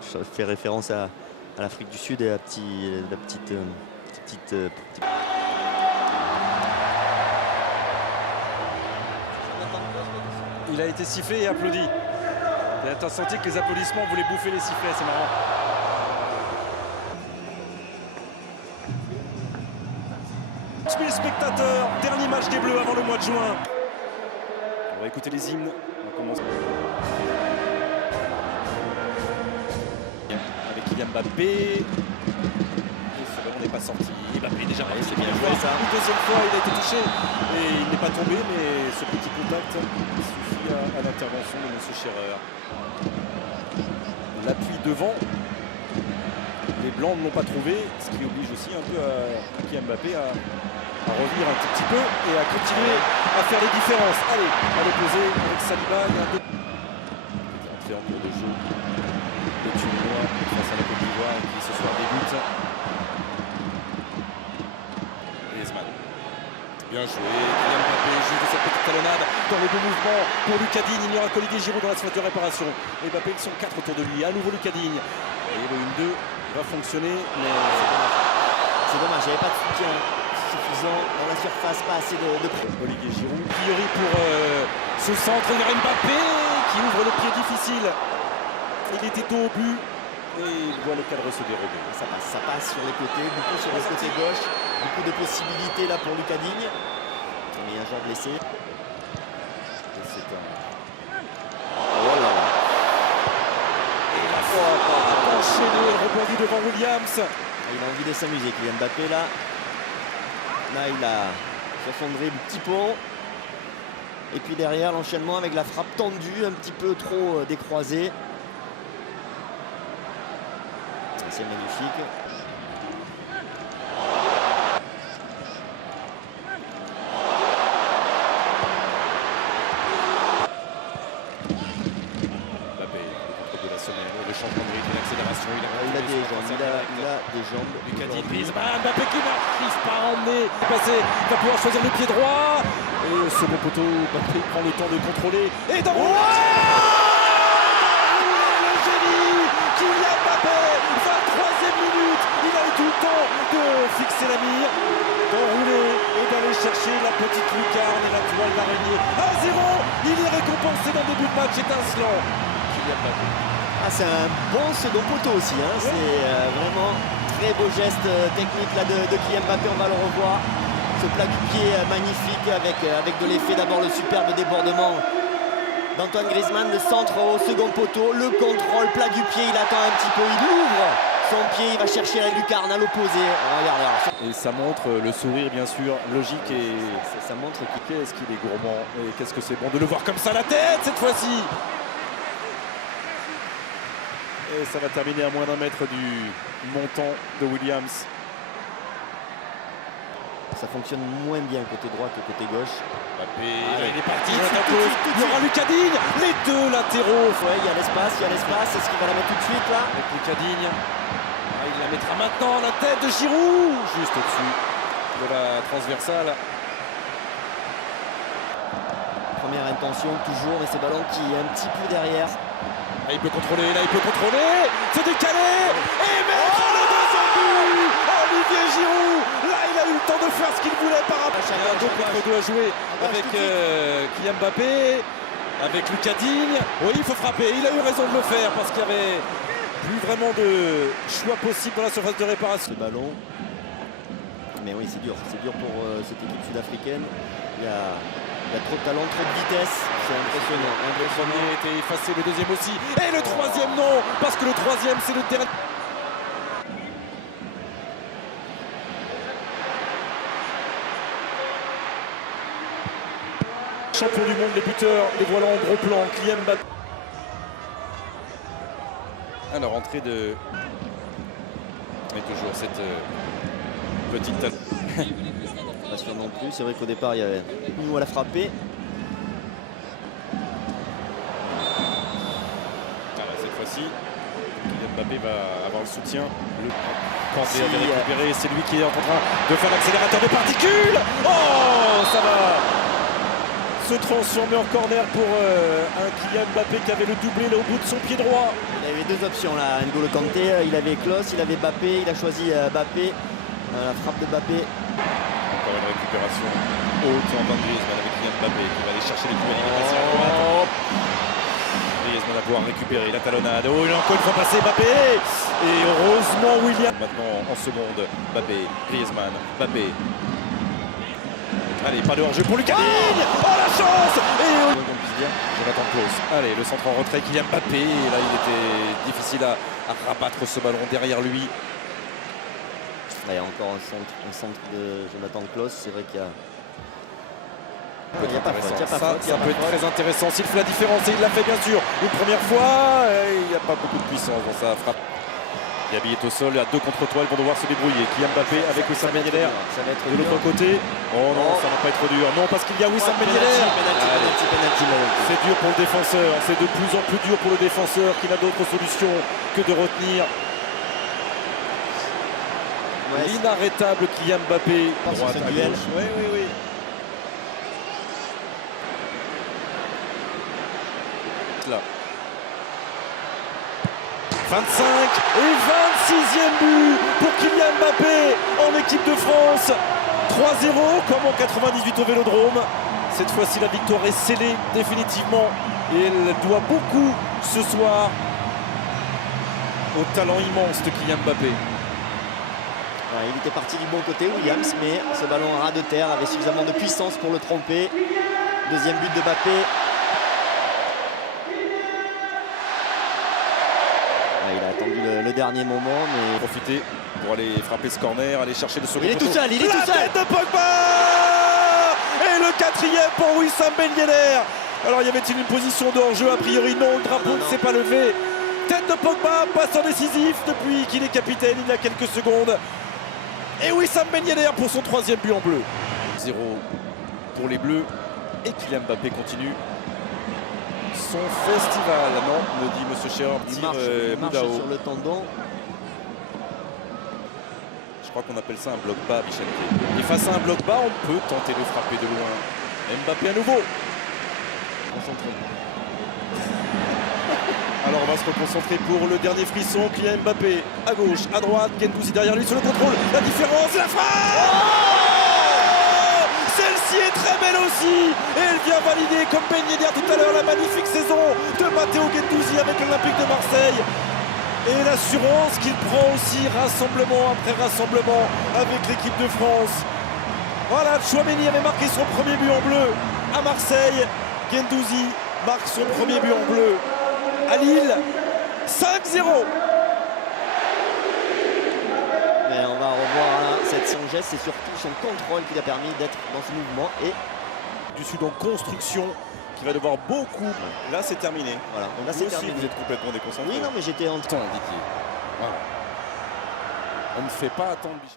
Ça fait référence à l'Afrique du Sud et à la petite. Il a été sifflé et applaudi. Et t'as senti que les applaudissements voulaient bouffer les sifflets, c'est marrant. Spectateurs, dernier match des Bleus avant le mois de juin. On va écouter les hymnes. On commence avec Kylian Mbappé. Et ce ballon n'est pas sorti. Mbappé déjà marqué, c'est bien joué ça. Une deuxième fois, il a été touché et il n'est pas tombé, mais ce petit contact suffit à l'intervention de M. Scherer. L'appui devant. Les Blancs ne l'ont pas trouvé, ce qui oblige aussi un peu à Kylian Mbappé à revenir un tout petit peu et à continuer à faire les différences. Allez, à l'opposé avec Saliba, il y a un peu entrée en cours de jeu de Turinois face à la Côte d'Ivoire qui ce soir débute. Griezmann. Bien joué, Kylian Mbappé juste de cette petite talonnade dans les deux mouvements pour Lucas Digne. Il n'y aura qu'Olivier Giroud dans la surface de réparation. Et Mbappé, ils sont 4 autour de lui. À nouveau Lucas Digne. Et le 1-2 va fonctionner, mais c'est dommage, il n'y avait pas de soutien suffisant dans la surface, pas assez de Olivier Giroud, priori pour ce centre vers Mbappé qui ouvre le pied difficile. Il était dos au but et il voit le cadre se dérober. Ça passe sur les côtés, beaucoup sur le côté gauche, beaucoup de possibilités là pour Lucas Digne. Mais un joueur blessé. Et c'est oh là là. Et la fois enchaîné, rebondi devant Williams. Il a envie de s'amuser, Kylian Mbappé là. Là, il a s'effondré du petit pont. Et puis derrière, l'enchaînement avec la frappe tendue, un petit peu trop décroisée. C'est magnifique. Le changement de rythme, l'accélération, il a des jambes, il a des jambes. Lucas Digne, Griezmann, Mbappé qui n'arrive pas à emmener, il va pouvoir choisir le pied droit. Et au second poteau, Mbappé prend le temps de contrôler. Et dans le génie, Kylian Mbappé, 23e minute, il a eu tout le temps de fixer la mire, d'enrouler et d'aller chercher la petite lucarne et la toile d'araignée. 1-0, il est récompensé d'un début de match étincelant. Kylian Mbappé. Ah, c'est un bon second poteau aussi, hein. Ouais. C'est vraiment très beau geste technique là de Kylian Mbappé, on va le revoir. Ce plat du pied magnifique avec de l'effet, d'abord le superbe débordement d'Antoine Griezmann, le centre au second poteau, le contrôle, plat du pied, il attend un petit peu, il ouvre son pied, il va chercher la lucarne à l'opposé. Regarde. Et ça montre le sourire bien sûr, logique et ça montre qu'est-ce qu'il est gourmand et qu'est-ce que c'est bon de le voir comme ça la tête cette fois-ci. Et ça va terminer à moins d'1 mètre du montant de Williams. Ça fonctionne moins bien côté droit que côté gauche. Mbappé, il est parti. Il y aura Lucas Digne, les deux latéraux. Ouais, il y a l'espace. Est-ce qu'il va la mettre tout de suite là? Avec Lucas Digne. Il la mettra maintenant, la tête de Giroud. Juste au-dessus de la transversale. Première intention toujours, mais c'est ballon qui est un petit peu derrière. Là, il peut contrôler, se décaler et mettre le deuxième but. Olivier Giroud, là il a eu le temps de faire ce qu'il voulait par rapport. Il y a un 2 contre 2 à jouer avec Kylian Mbappé, avec Lucas Digne. Oui, il faut frapper, il a eu raison de le faire parce qu'il n'y avait plus vraiment de choix possible dans la surface de réparation. Ce ballon, mais oui c'est dur pour cette équipe sud-africaine. Il y a trop de talent, trop de vitesse, c'est impressionnant. Le premier a été effacé, le deuxième aussi, et le troisième non, parce que le troisième c'est le terrain. Champion du monde, les buteurs, les voilà en gros plan, Kylian Mbappé. Alors entrée de... Et toujours cette petite... Pas sûr non plus, c'est vrai qu'au départ il y avait nous à la frapper. Alors cette fois-ci, Kylian Mbappé va avoir le soutien. Le Kanté avait récupéré, c'est lui qui est en train de faire l'accélérateur de particules. Oh, ça va se se transformer en corner pour un Kylian Mbappé qui avait le doublé là au bout de son pied droit. Il avait deux options là, N'Golo Kanté, il avait Klose, il avait Mbappé, il a choisi Mbappé, la frappe de Mbappé. Encore une récupération haute en bas de Griezmann avec Kylian Mbappé qui va aller chercher les coups d'élimination. Griezmann va pouvoir récupérer la talonnade. Oh, il a encore une fois passé Mbappé. Et heureusement William. Maintenant en seconde, Mbappé, Griezmann, Mbappé. Allez, pas de hors-jeu pour Lucas Digne. Oh la chance. Et Jonathan Klaus. Allez, le centre en retrait, Kylian Mbappé. Et là, il était difficile à rabattre ce ballon derrière lui. Là, il y a encore un centre de Jonathan Klaus. C'est vrai qu'il y a. Il n'y a pas faute, Ça peut être très intéressant s'il fait la différence. Et il l'a fait bien sûr une première fois. Il n'y a pas beaucoup de puissance dans sa frappe. Diaby est au sol, à 2 contre 3, ils vont devoir se débrouiller. Kylian Mbappé avec Wissam Ben Yedder de l'autre côté. Oh non, ça va pas être dur. Non, parce qu'il y a Wissam Ben Yedder. C'est dur pour le défenseur. C'est de plus en plus dur pour le défenseur qui n'a d'autre solution que de retenir l'inarrêtable Kylian Mbappé. Droite à gauche. Oui. Là. 25 et 26e but pour Kylian Mbappé en équipe de France. 3-0 comme en 98 au Vélodrome. Cette fois-ci la victoire est scellée définitivement et elle doit beaucoup ce soir au talent immense de Kylian Mbappé. Ouais, il était parti du bon côté Williams, mais ce ballon à ras de terre avait suffisamment de puissance pour le tromper. Deuxième but de Mbappé. Il a attendu le dernier moment, mais profiter pour aller frapper ce corner, aller chercher le second. Il est tout seul, il est tout seul. La tête de Pogba et le 4e pour Wissam Ben Yedder. Alors y avait-il une position de hors-jeu? A priori non, le drapeau ne s'est pas levé. Tête de Pogba, passeur décisif depuis qu'il est capitaine il y a quelques secondes. Et Wissam Ben Yedder pour son 3e but en bleu. 0 pour les Bleus et Kylian Mbappé continue son festival. Non, me dit Monsieur Cher. Il marche sur le tendon. Je crois qu'on appelle ça un bloc bas, Michel. Et face à un bloc bas, on peut tenter de frapper de loin. Mbappé à nouveau. Concentré. Alors on va se reconcentrer pour le dernier frisson. Kylian Mbappé à gauche, à droite. Guendouzi derrière lui sur le contrôle. La différence, la frappe. Celle-ci est très belle aussi. Et elle vient valider, comme Ben Yedder tout à l'heure, la magnifique saison de Matteo Guendouzi avec l'Olympique de Marseille. Et l'assurance qu'il prend aussi rassemblement après rassemblement avec l'équipe de France. Voilà, Tchouaméni avait marqué son premier but en bleu à Marseille. Guendouzi marque son premier but en bleu à Lille. 5-0. Mais on va revoir là, son geste, c'est surtout son contrôle qui lui a permis d'être dans ce mouvement. Et du sud en construction qui va devoir beaucoup. Là c'est terminé. Voilà, là c'est terminé. Vous êtes complètement déconcentré. Oui, non, mais j'étais en temps. Voilà. On ne fait pas attendre Michel.